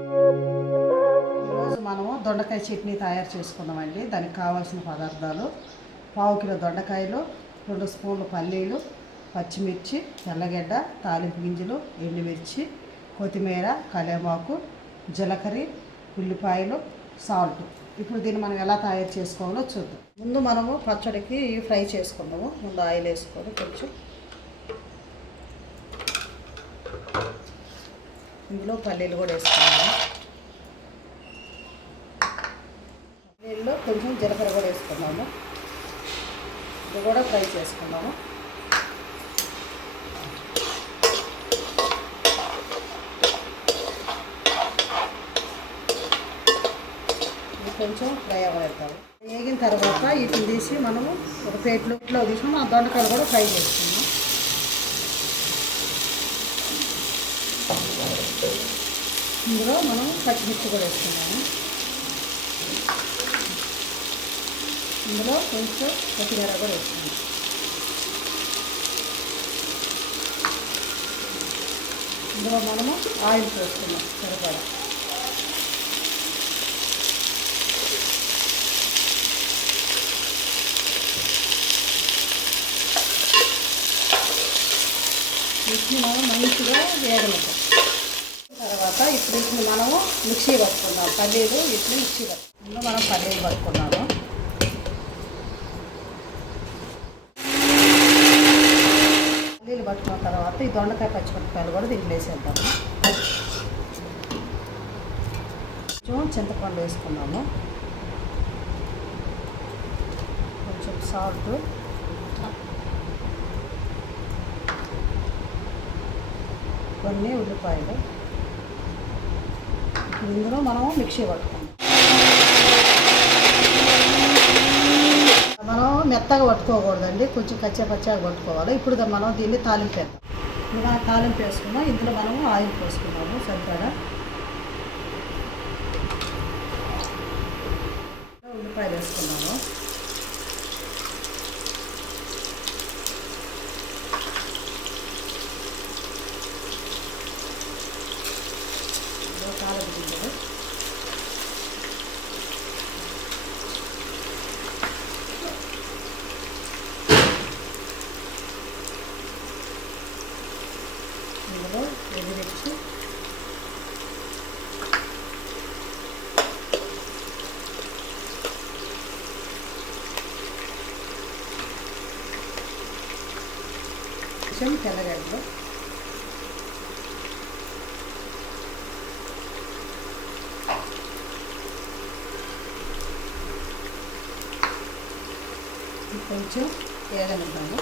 ఈరోజు మనము దొండకాయ చట్నీ తయారు చేసుకుందామండి. దానికి కావాల్సిన పదార్థాలు పావు కిలో దొండకాయలు రెండు స్పూన్లు పల్లీలు పచ్చిమిర్చి తెల్లగడ్డ తాలింపు గింజలు ఎండుమిర్చి కొత్తిమీర కలేమాకు జీలకర్ర ఉల్లిపాయలు సాల్ట్. ఇప్పుడు దీన్ని మనం ఎలా తయారు చేసుకోవాలో చూద్దాం. ముందు మనము పచ్చడికి ఫ్రై చేసుకుందాము. ముందు ఆయిల్ వేసుకొని కొంచెం ఇందులో పల్లీలు కూడా వేసుకున్నాము పల్లీల్లో కొంచెం జీలకర్ర కూడా వేసుకున్నాము ఇది కూడా ఫ్రై చేసుకున్నాము కొంచెం ఫ్రై అవ్వగలుగుతాము వేగిన తర్వాత వీటిని తీసి మనము ఒక ప్లేట్లో ఇట్లా తీసి మనం దొండకాయలు కూడా ఫ్రై చేసుకున్నాం ఇందులో మనం పచ్చిమిర్చి కూడా వేసుకున్నాము ఇందులో కొంచెం కొత్తిమీర కూడా వేసుకున్నాం ఇందులో మనము ఆయిల్ వేసుకున్నాం సరిపడా. వీటిని మనం మంచిగా వేగలుగుతాం తర్వాత ఇప్పుడు వీటిని మనము మిక్సీ పట్టుకుందాం. పల్లీలు ఇట్లు మిక్సీ పట్టుకుందాం. మనం పల్లీలు పట్టుకున్నాము. పల్లీలు పట్టుకున్న తర్వాత ఈ దొండకాయ పచ్చిమిరపకాయలు కూడా దీంట్లో వేసేద్దాము. కొంచెం చింతపండు వేసుకున్నాము. కొంచెం సాల్ట్. కొన్ని ఉల్లిపాయలు. ఇందులో మనం మిక్సీ పట్టుకుంటాం మనం మెత్తగా పట్టుకోకూడదండి. కొంచెం కచ్చా పచ్చాగా పట్టుకోవాలి. ఇప్పుడు మనం దీన్ని తాలింపు వేద్దాం. ఇలా తాలింపు వేసుకున్నాం. ఇందులో మనము ఆయిల్ పోసుకున్నాము సరిపడా. ఉల్లిపాయలు వేసుకున్నాము. ఇందులో తాలింపు గింజలు ఇందులో ఎదిరిచ్చి కొంచెం తెల్లగడ్డలు కొంచెం వేగనిద్దాము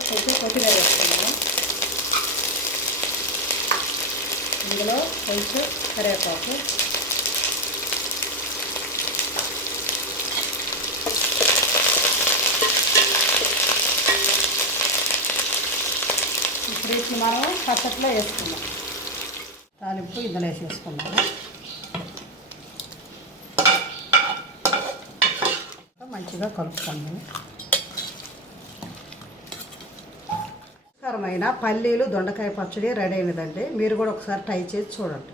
కొంచెం కొత్తిమీర వేసుకున్నాము ఇందులో కొంచెం కరివేపాకు. ఇప్పుడు వీటిని మనం పచ్చట్లో వేసుకున్నాం తాలింపు ఇందులో వేసేసుకున్నాము మంచిగా కలుపుకోండి రుచికరమైన పల్లీలు దొండకాయ పచ్చడి రెడీ అయినదండి. మీరు కూడా ఒకసారి ట్రై చేసి చూడండి.